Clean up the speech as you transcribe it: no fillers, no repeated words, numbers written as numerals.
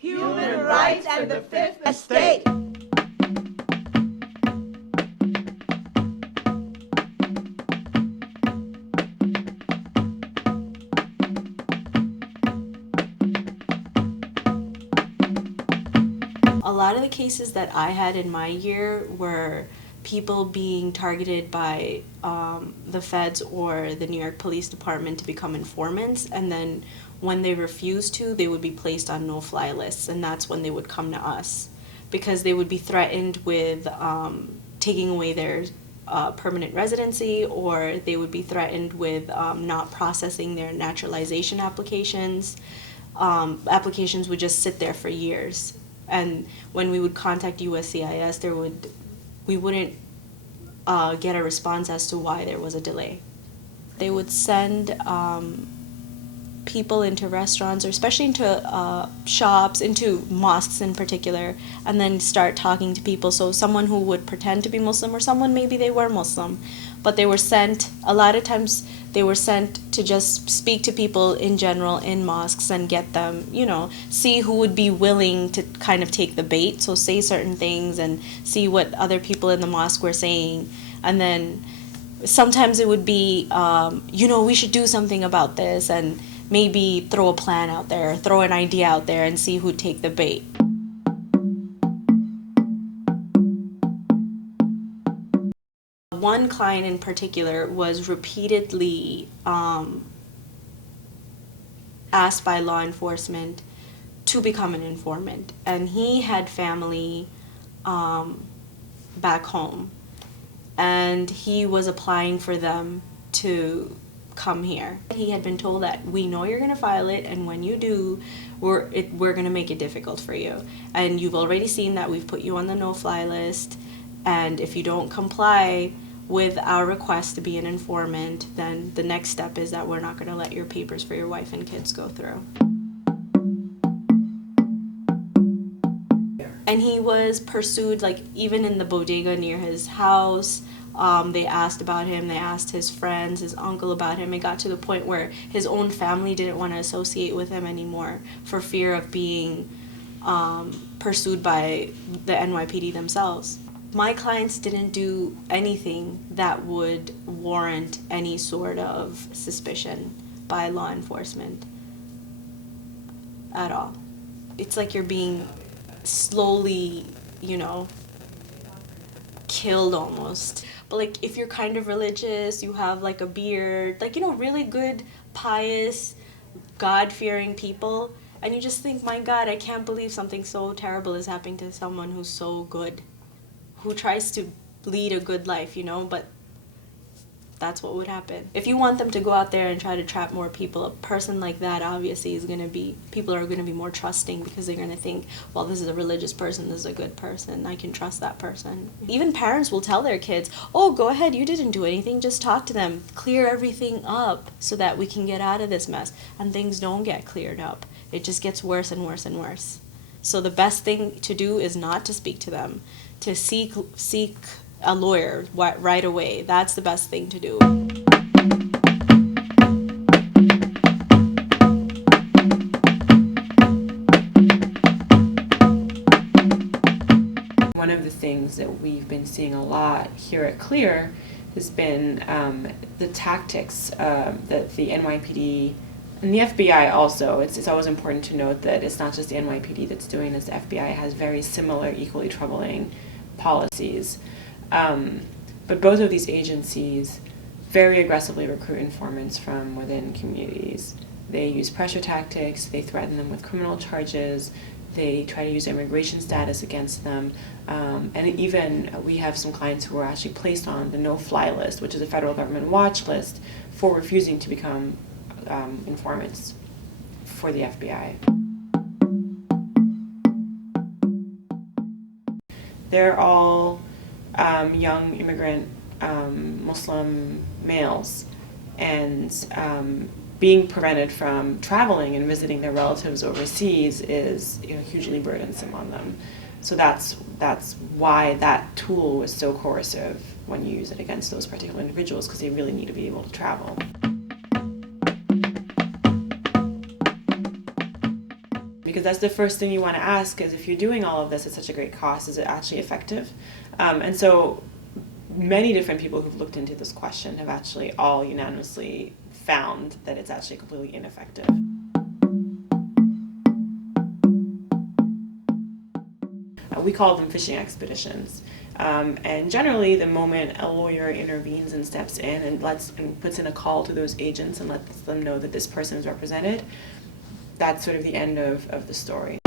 Human rights and the fifth estate. A lot of the cases that I had in my year were people being targeted by the feds or the New York Police Department to become informants, and then when they refused to, they would be placed on no-fly lists, and that's when they would come to us because they would be threatened with taking away their permanent residency, or they would be threatened with not processing their naturalization applications. Applications would just sit there for years. And when we would contact USCIS, we wouldn't get a response as to why there was a delay. They would send people into restaurants, or especially into shops, into mosques in particular, and then start talking to people. So someone who would pretend to be Muslim, or someone maybe they were Muslim, but they were sent, a lot of times they were sent to just speak to people in general in mosques and get them, see who would be willing to kind of take the bait, so say certain things and see what other people in the mosque were saying. And then sometimes it would be, we should do something about this, and maybe throw a plan out there, throw an idea out there and see who'd take the bait. One client in particular was repeatedly asked by law enforcement to become an informant, and he had family back home, and he was applying for them to come here. He had been told that we know you're going to file it, and when you do, we're going to make it difficult for you, and you've already seen that we've put you on the no-fly list, and if you don't comply with our request to be an informant, then the next step is that we're not going to let your papers for your wife and kids go through. And he was pursued, even in the bodega near his house. They asked about him, they asked his friends, his uncle about him. It got to the point where his own family didn't want to associate with him anymore for fear of being pursued by the NYPD themselves. My clients didn't do anything that would warrant any sort of suspicion by law enforcement at all. It's like you're being slowly, killed almost. But if you're kind of religious, you have a beard, really good, pious, God-fearing people, and you just think, my God, I can't believe something so terrible is happening to someone who's so good, who tries to lead a good life, but that's what would happen. If you want them to go out there and try to trap more people, a person like that obviously people are going to be more trusting, because they're going to think, well, this is a religious person, this is a good person, I can trust that person. Even parents will tell their kids, oh, go ahead, you didn't do anything, just talk to them, clear everything up so that we can get out of this mess. And things don't get cleared up. It just gets worse and worse and worse. So the best thing to do is not to speak to them, to seek a lawyer right away. That's the best thing to do. One of the things that we've been seeing a lot here at CLEAR has been the tactics that the NYPD and the FBI also. It's always important to note that it's not just the NYPD that's doing this. The FBI has very similar, equally troubling policies. But both of these agencies very aggressively recruit informants from within communities. They use pressure tactics, they threaten them with criminal charges, they try to use immigration status against them, and even we have some clients who are actually placed on the no-fly list, which is a federal government watch list, for refusing to become informants for the FBI. They're all young immigrant Muslim males, and being prevented from traveling and visiting their relatives overseas is hugely burdensome on them. So that's why that tool was so coercive when you use it against those particular individuals, because they really need to be able to travel. because that's the first thing you want to ask is, if you're doing all of this at such a great cost, is it actually effective? And so many different people who've looked into this question have actually all unanimously found that it's actually completely ineffective. We call them fishing expeditions. And generally, the moment a lawyer intervenes and steps in and puts in a call to those agents and lets them know that this person is represented, that's sort of the end of the story.